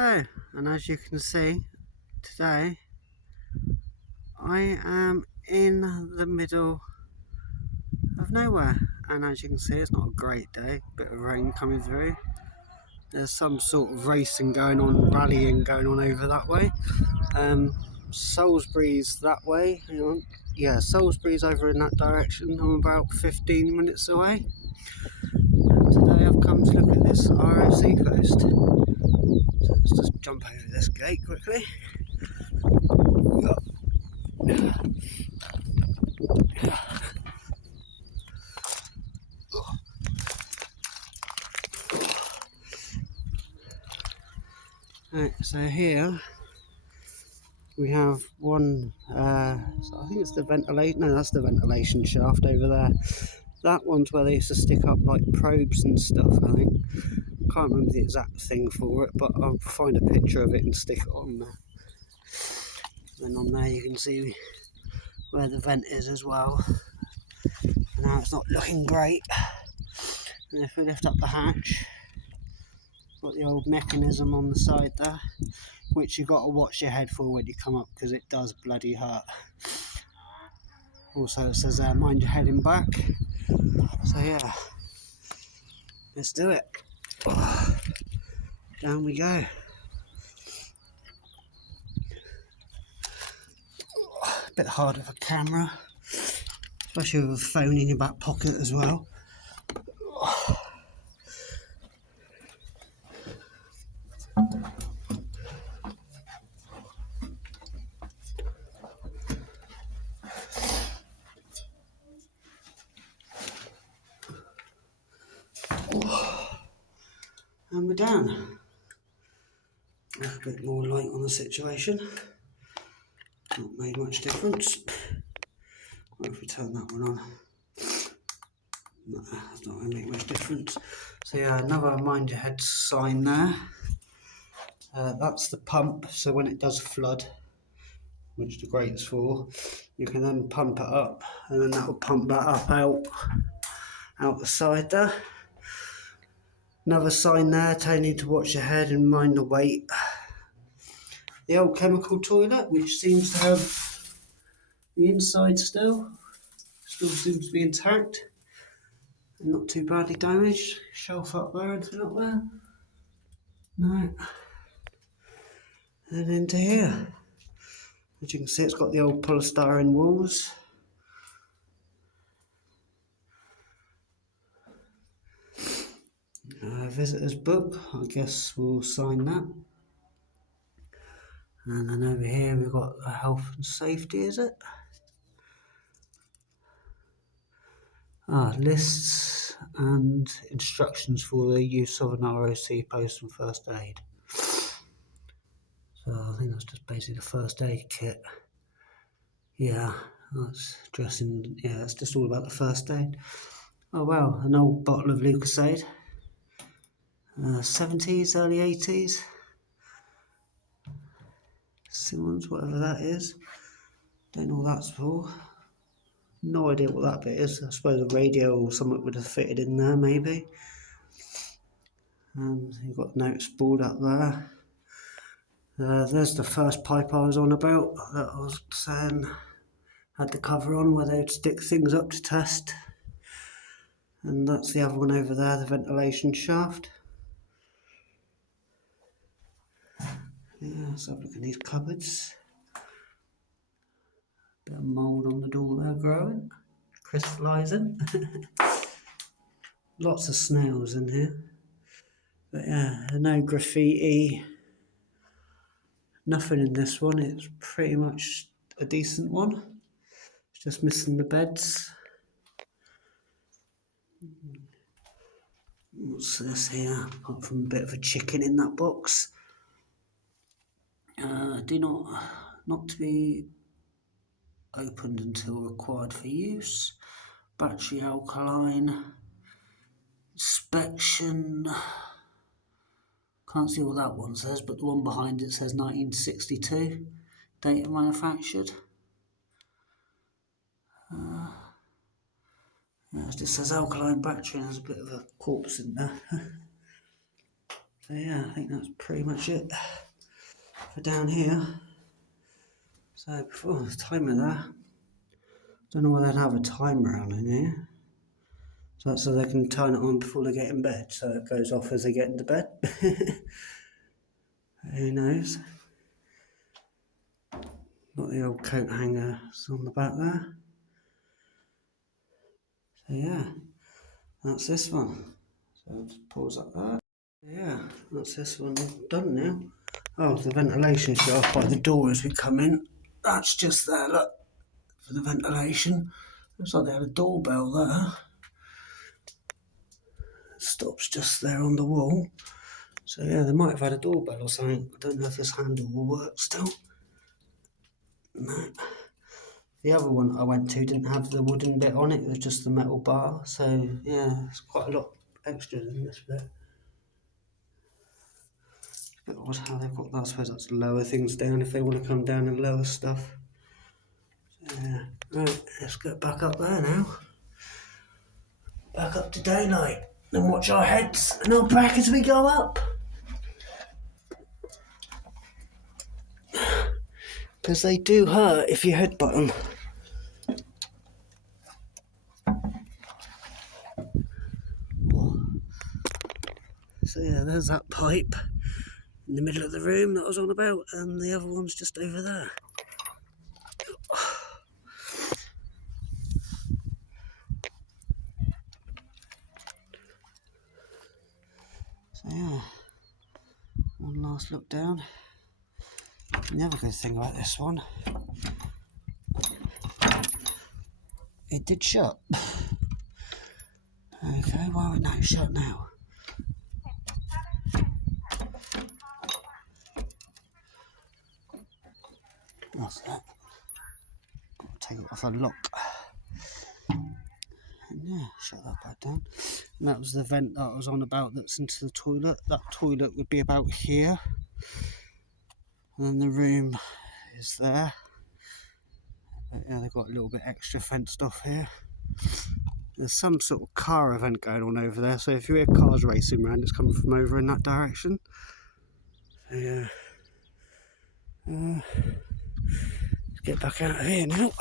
Hello, and as you can see, today I am in the middle of nowhere, and as you can see, it's not a great day. Bit of rain coming through. There's some sort of racing going on, rallying going on over that way. Salisbury's that way. Hang on. Yeah, Salisbury's over in that direction. I'm about 15 minutes away. And today I've come to look at this ROC post. So let's just jump over this gate quickly. Right, so here we have one, so I think it's the ventilation, no, that's the ventilation shaft over there. That one's where they used to stick up like probes and stuff, I think. Can't remember the exact thing for it, but I'll find a picture of it and stick it on there. Then on there you can see where the vent is as well. Now it's not looking great. And if we lift up the hatch, got the old mechanism on the side there, which you've got to watch your head for when you come up, because it does bloody hurt. Also it says mind your head in back. So yeah, let's do it. Down we go. A bit hard with a camera, especially with a phone in your back pocket as well. And we're down. A bit more light on the situation. Not made much difference. What if we turn that one on? No, that's not going to make much difference. So yeah, another mind your head sign there. That's the pump, so when it does flood, which the grate's for, you can then pump it up, and then that will pump that up out the side there. Another sign there telling you to watch your head and mind the weight. The old chemical toilet, which seems to have the inside still seems to be intact and not too badly damaged. Shelf up there, anything up there? No. And into here, as you can see, it's got the old polystyrene walls. Visitor's book, I guess we'll sign that. And then over here we've got the health and safety, is it? Lists and instructions for the use of an ROC post and first aid. So I think that's just basically the first aid kit. Yeah, that's dressing, yeah, it's just all about the first aid. Oh wow, an old bottle of Lucozade. 70s, early 80s. Simmons, whatever that is. Don't know what that's for. No idea what that bit is. I suppose a radio or something would have fitted in there, maybe. You've got the notice board up there. There's the first pipe I was on about, that I was saying had the cover on where they'd stick things up to test. And that's the other one over there, the ventilation shaft. Yeah, let's have a look at these cupboards. Bit of mould on the door there growing, crystallising. Lots of snails in here. But yeah, no graffiti. Nothing in this one, it's pretty much a decent one. It's just missing the beds. What's this here? Apart from a bit of a chicken in that box. Not to be opened until required for use. Battery alkaline. Inspection. Can't see what that one says, but the one behind it says 1962. Date of manufactured. Yeah, it just says alkaline battery and there's a bit of a corpse in there. So yeah, I think that's pretty much it for down here. So before the timer there, don't know why they'd have a timer on in here. So that's so they can turn it on before they get in bed, so it goes off as they get into bed. Who knows? Got the old coat hangers on the back there. So yeah, that's this one. So I'll just pause that there. Yeah, that's this one done now. Oh, the ventilation shaft by the door as we come in. That's just there, look, for the ventilation. Looks like they had a doorbell there. It stops just there on the wall. So yeah, they might have had a doorbell or something. I don't know if this handle will work still. No. The other one I went to didn't have the wooden bit on it, it was just the metal bar. So yeah, it's quite a lot extra than this bit. It's a bit odd how they've got that. I suppose that's to lower things down if they want to come down and lower stuff. So, yeah. Right, let's get back up there now. Back up to daylight and watch our heads and our back as we go up. Because they do hurt if you headbutt them. So yeah, there's that pipe in the middle of the room that I was on about, and the other one's just over there. So yeah, one last look down. The other good thing about this one, it did shut. Okay, why would that shut now? What's that? I'll take it off a lock. And yeah, shut that back down. And that was the vent that I was on about that's into the toilet. That toilet would be about here. And then the room is there. But yeah, they've got a little bit extra fenced off here. There's some sort of car event going on over there, so if you hear cars racing around, it's coming from over in that direction. So yeah, let's get back out of here now.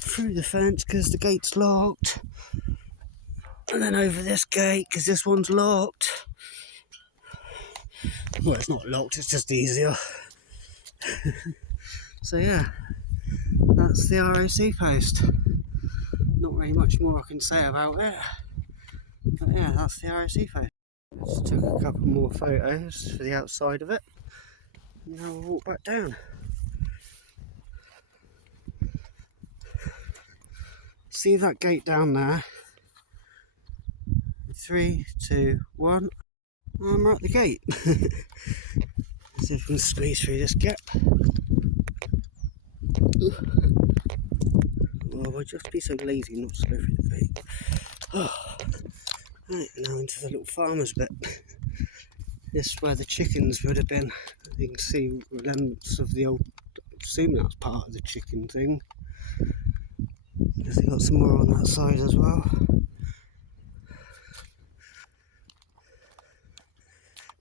Through the fence because the gate's locked, and then over this gate because this one's locked. Well, it's not locked, it's just easier. So yeah, that's the ROC post. Not really much more I can say about it, but yeah, that's the ROC post. Just took a couple more photos for the outside of it, and now we'll walk back down. See that gate down there? 3, 2, 1. I'm at the gate. See if we can squeeze through this gap. Well, we'll just be so lazy not to go through the gate. Oh. Right, now into the little farmer's bit. This is where the chickens would have been. You can see remnants of the old, I assume that's part of the chicken thing. Because they got some more on that side as well.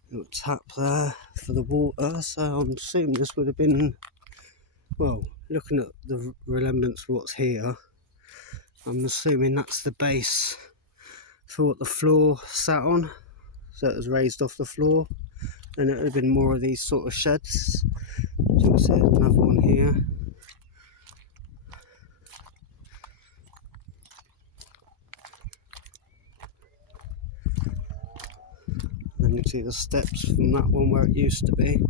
Little tap there for the water, so I'm assuming this would have been, well, looking at the remnants of what's here, I'm assuming that's the base for what the floor sat on, so it was raised off the floor, and it would have been more of these sort of sheds. So you can see another one here. Then you see the steps from that one where it used to be.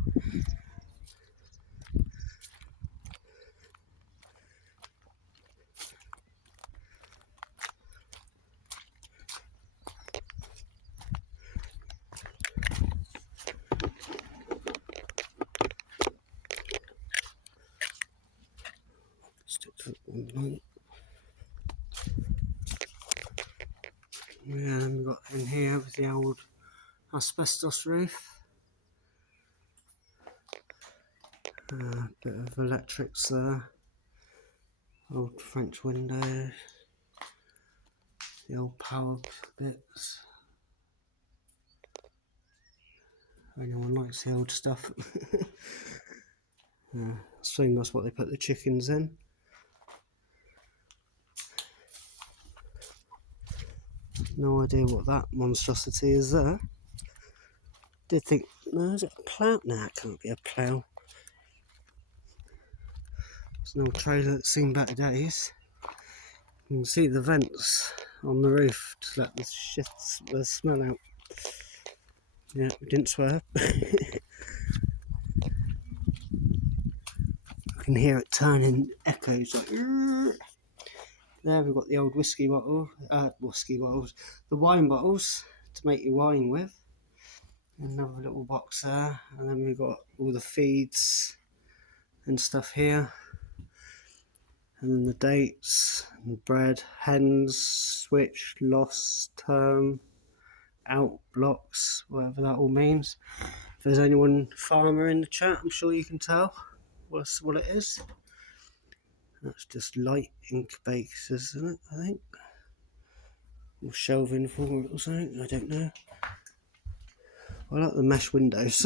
Stick to that one line. Yeah, and we've got in here with the old asbestos roof. Bit of electrics there. Old French windows. The old power bits. Anyone likes the old stuff. I assume that's what they put the chickens in. No idea what that monstrosity is there. Did think, no, is it a plough? Nah, it can't be a plough. It's an old trailer that's seen better days. You can see the vents on the roof to let the smell out. Yeah, we didn't swear. I can hear it turning echoes like. There we've got the old whiskey bottles, the wine bottles to make your wine with. Another little box there, and then we've got all the feeds and stuff here. And then the dates, and bread, hens, switch, loss, term, out blocks, whatever that all means. If there's anyone farmer in the chat, I'm sure you can tell what it is. That's just light incubators, isn't it, I think? Or shelving for it or something, I don't know. I like the mesh windows.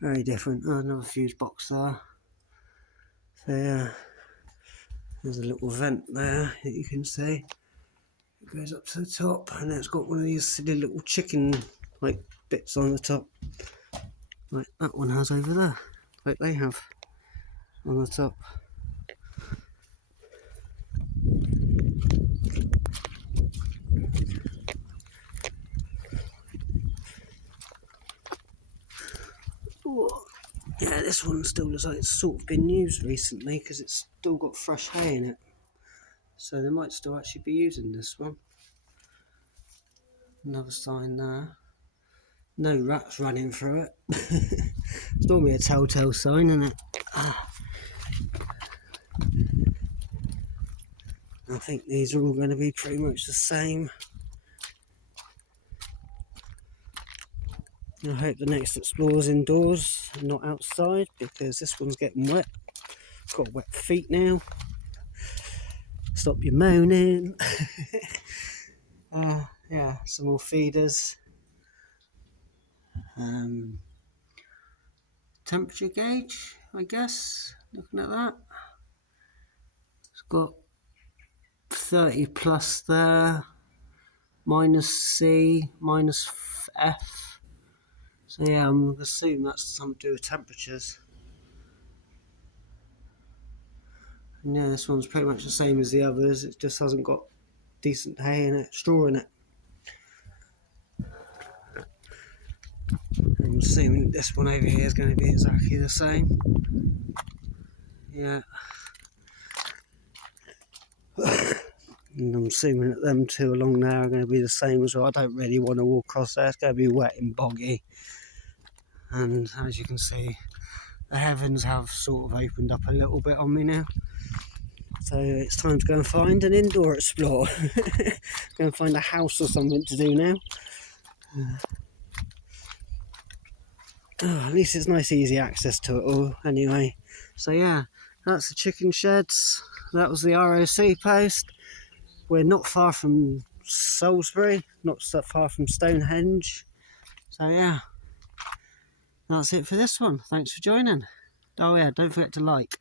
Very different. Oh, another fuse box there. So yeah, there's a little vent there that you can see. It goes up to the top, and it's got one of these silly little chicken like bits on the top. Like that one has over there, like they have on the top. Ooh. Yeah, this one still looks like it's sort of been used recently because it's still got fresh hay in it. So they might still actually be using this one. Another sign there. No rats running through it. It's normally a telltale sign, isn't it? I think these are all going to be pretty much the same. I hope the next explorer's indoors and not outside, because this one's getting wet. Got wet feet now. Stop your moaning. Yeah, some more feeders. Temperature gauge, I guess, looking at that. It's got 30 plus there, minus C, minus F. So yeah, I'm going to assume that's something to do with temperatures. And yeah, this one's pretty much the same as the others, it just hasn't got decent hay in it, straw in it. I'm assuming this one over here is going to be exactly the same. Yeah. And I'm assuming that them two along there are going to be the same as well. I don't really want to walk across there, it's going to be wet and boggy. And as you can see, the heavens have sort of opened up a little bit on me now. So it's time to go and find an indoor explore. Go and find a house or something to do now. At least it's nice easy access to it all anyway. So yeah, that's the chicken sheds. That was the ROC post. We're not far from Salisbury, not so far from Stonehenge. So yeah, that's it for this one. Thanks for joining. Oh yeah, don't forget to like.